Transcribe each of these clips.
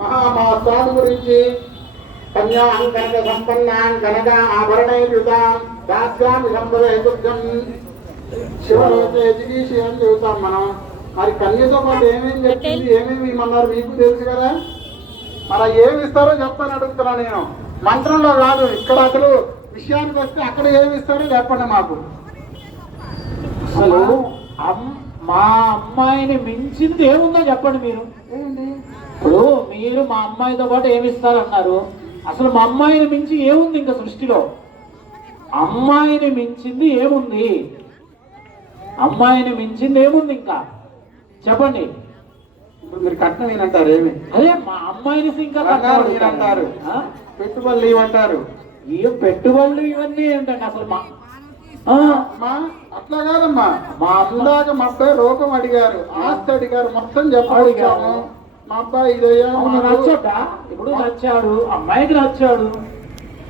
మహామాసాది గురించి కన్యాం కనక సంపన్నాం కనక ఆభరణైర్యుతాం దాస్యామి సంపదైతుభ్యం శివలోకే జిగీషి అని చెబుతాం మనం. మరి కన్యతో పాటు ఏమేమి చెప్పింది, ఏమేమి ఇమ్మన్నారు మీకు తెలుసు కదా. మరి ఏమి ఇస్తారో చెప్పని అడుగుతున్నా నేను, మంత్రంలో కాదు. ఇక్కడ అసలు విషయానికి వస్తే అక్కడ ఏమి ఇస్తారో చెప్పండి మాకు. అసలు మా అమ్మాయిని మించింది ఏముందో చెప్పండి మీరు. ఇప్పుడు మీరు మా అమ్మాయితో పాటు ఏమిస్తారన్నారు. అసలు మా అమ్మాయిని మించి ఏముంది ఇంకా సృష్టిలో? అమ్మాయిని మించింది ఏముంది? అమ్మాయిని మించింది ఏముంది ఇంకా చెప్పండి. ఇప్పుడు మీరు కట్నం ఏనంటారు, ఏమి అదే మా అమ్మాయిని ఇంకా అంటారు, పెట్టుబడులు ఇవ్వంటారు. ఏం పెట్టుబడులు ఇవన్నీ ఏంటండి అసలు? అట్లా కాదమ్మా, మా అందాక మా అబ్బాయి రూపం అడిగారు, ఆస్తి అడిగారు, మొత్తం చెప్పాము. మా అబ్బాయి నచ్చట. ఇప్పుడు నచ్చాడు, అమ్మాయికి నచ్చాడు,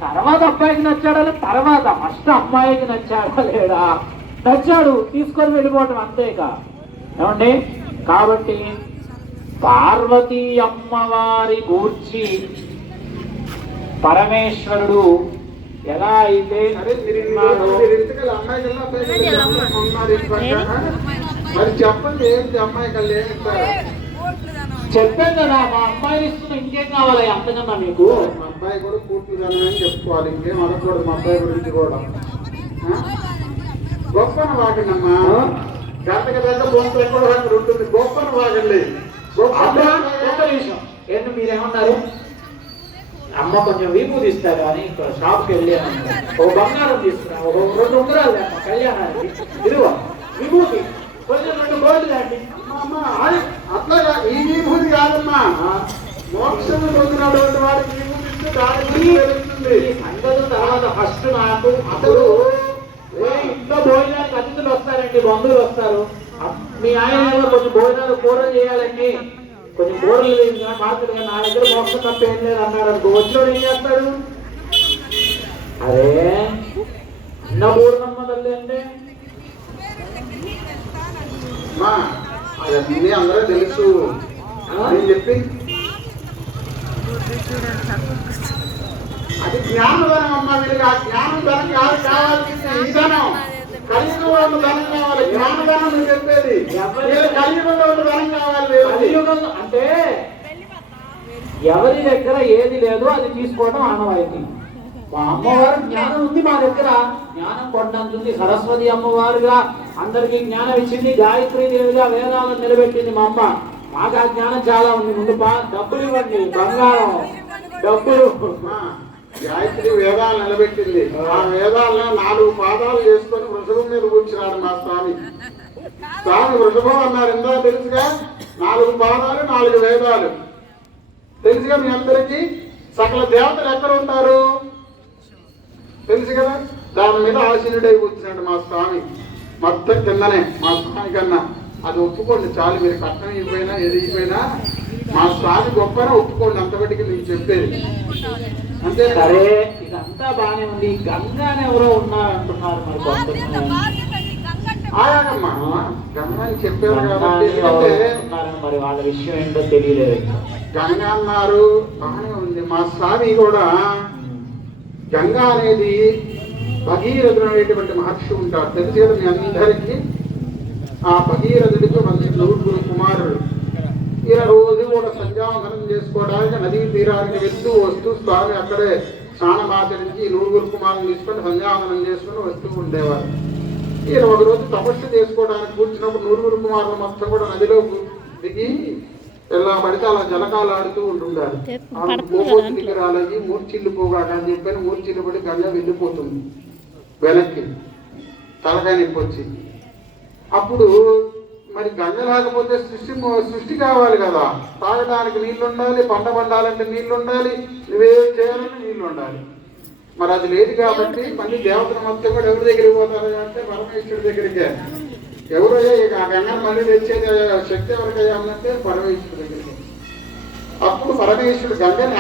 తర్వాత అబ్బాయికి నచ్చాడని తర్వాత ఫస్ట్ అమ్మాయికి నచ్చాడా లేడా? నచ్చాడు, తీసుకొని వెళ్ళిపోవటం అంతేక. ఏమండి? కాబట్టి పార్వతీ అమ్మవారి గూర్చి పరమేశ్వరుడు ఎలా అయితే చెప్పండి, ఏంటి అమ్మాయి కళ్యాణ్ చెప్పాను కదా. మా అమ్మాయిని ఇస్తున్నా, ఇంకేం కావాలి అంతకన్నా మీకు? మా అబ్బాయి కూడా పూర్తిగా అని చెప్పుకోవాలి, ఇంకేం అనకూడదు. మా అబ్బాయి గురించి కూడా గొప్పను వాగండమ్మా. గంటకి దగ్గర బొంతలు ఎక్కడ ఉంటుంది, గొప్పను వాగండి. ఒక్క నిమిషం. ఏంటి మీరేమన్నారు? అమ్మ కొంచెం విభూతి ఇస్తారు కానీ ఇక్కడ షాప్కి వెళ్ళాను, ఒక బంగారం తీసుకున్నా, ఒక 2 ఉంగరాలు కళ్యాణానికి, ఇదిగో విభూతి, కొంచెం 2 గోల్డ్ అండి. అట్లాగా ఈ విభూతి కాదమ్మా, మోక్షం పొందినటువంటి వాడికి విభూతి ఇస్తే దానికి సంగతి తర్వాత ఫస్ట్ నాకు అసలు ఇంట్లో భోజనానికి అతిథులు వస్తారండి, బంధువులు వస్తారు. మీ ఆయన కొంచెం భోజనాలు కూరలు చేయాలండి, కొంచెం కూరలు లేదు మార్కెట్ గా, నా దగ్గర మోక్షం తప్ప ఏం లేదు అన్నాడు అనుకో. వచ్చినోడు ఏం చేస్తాడు? అరే అన్నపూర్ణమ్మ తల్లి అంటే అవన్నీ అందరూ తెలుసు అని చెప్పి, అది జ్ఞానధనం అమ్మ. వీళ్ళకి ఆ జ్ఞానధనం కాదు కావాల్సింది, ఈ ధనం. కలియుగంలో ఉన్న ధనం కావాలి, జ్ఞానధనం నువ్వు చెప్పేది. కలియుగంలో ఉన్న ధనం కావాలి. కలియుగంలో అంటే ఎవరి దగ్గర ఏది లేదు అది తీసుకోవడం ఆనవాయితీ. మా అమ్మవారు జ్ఞానం ఉంది మా దగ్గర, జ్ఞానం కొండంతుంది. సరస్వతి అమ్మవారుగా అందరికీ జ్ఞానం ఇచ్చింది, గాయత్రీదేవిగా వేదాలను నిలబెట్టింది మా అమ్మ. మాకు ఆ జ్ఞానం చాలా ఉంది. ముందు డబ్బులు ఇవ్వండి, బంగారం, డబ్బులు. గాయత్రి వేదాలు నిలబెట్టింది. ఆ వేదాలను 4 పాదాలు చేసుకొని వృషభం మీద కూర్చున్నాడు మా స్వామి. స్వామి వృషభం అన్నారు, ఎంతో తెలుసుగా. 4 పాదాలు, 4 వేదాలు తెలుసుగా మీ అందరికీ. సకల దేవతలు ఎక్కడ ఉంటారు తెలుసు కదా. దాని మీద ఆశీనుడై కూర్చున్నాడు మా స్వామి. మొత్తం కిందనే మా స్వామి కన్నా. అది ఒప్పుకోండి చాలు. మీరు కట్నం ఇవ్వైనా ఏది ఇవ్వైనా మా స్వామి గొప్పనే ఒప్పుకోండి, అంతబట్టికి మీకు చెప్పేది అంతే. సరే, ఇదంతా బాగానే ఉంది. గంగాని ఎవరో ఉన్నారంటున్నారు, మరి ఆయాగమ్మా గంగా అని చెప్పారు కాబట్టి. మరి వాళ్ళ విషయం ఏంటో తెలియలేదు. గంగా అన్నారు, బాగానే ఉంది. మా స్వామి కూడా గంగా అనేది భగీరథుడు అనేటువంటి మహర్షి ఉంటారు, తెలుసు కదా మీ అందరికీ. ఆ భగీరథుడికి 9 కుమారుడు. ఈయన రోజు కూడా సంధ్యావందనం చేసుకోవడానికి నదీ తీరానికి వెళ్తూ వస్తూ స్వామి అక్కడే స్నానమాచరించి 9 కుమారులు తీసుకొని సంధ్యావందనం చేసుకుని వస్తూ ఉండేవారు. ఈయన ఒకరోజు తపస్సు చేసుకోవడానికి కూర్చున్నప్పుడు 9 కుమారులు మొత్తం కూడా నదిలో దిగి ఎలా పడితే అలా జలకాలు ఆడుతూ ఉంటుండారు. రాలయ్యి మూర్చిల్లిపోగాక అని చెప్పని మూర్చిల్లిపడి గంగ వెళ్ళిపోతుంది వెనక్కి, తలకాయ నొప్పి వచ్చి. అప్పుడు మరి గంగ లేకపోతే సృష్టి కావాలి కదా. తాగడానికి నీళ్లు ఉండాలి, పంట పండాలంటే నీళ్లు ఉండాలి, నువ్వేం చేయాలంటే నీళ్లు ఉండాలి. మరి అది లేదు కాబట్టి మళ్ళీ దేవతల మొత్తం కూడా ఎవరి దగ్గరికి పోతారు అంటే పరమేశ్వరుడి దగ్గరికే. ఎవరయ్యా ఆ గంగను మళ్ళీ తెచ్చేది శక్తి ఎవరికయ్యా అంటే పరమేశ్వరుడి దగ్గరికి. అప్పుడు పరమేశ్వరుడు గంగని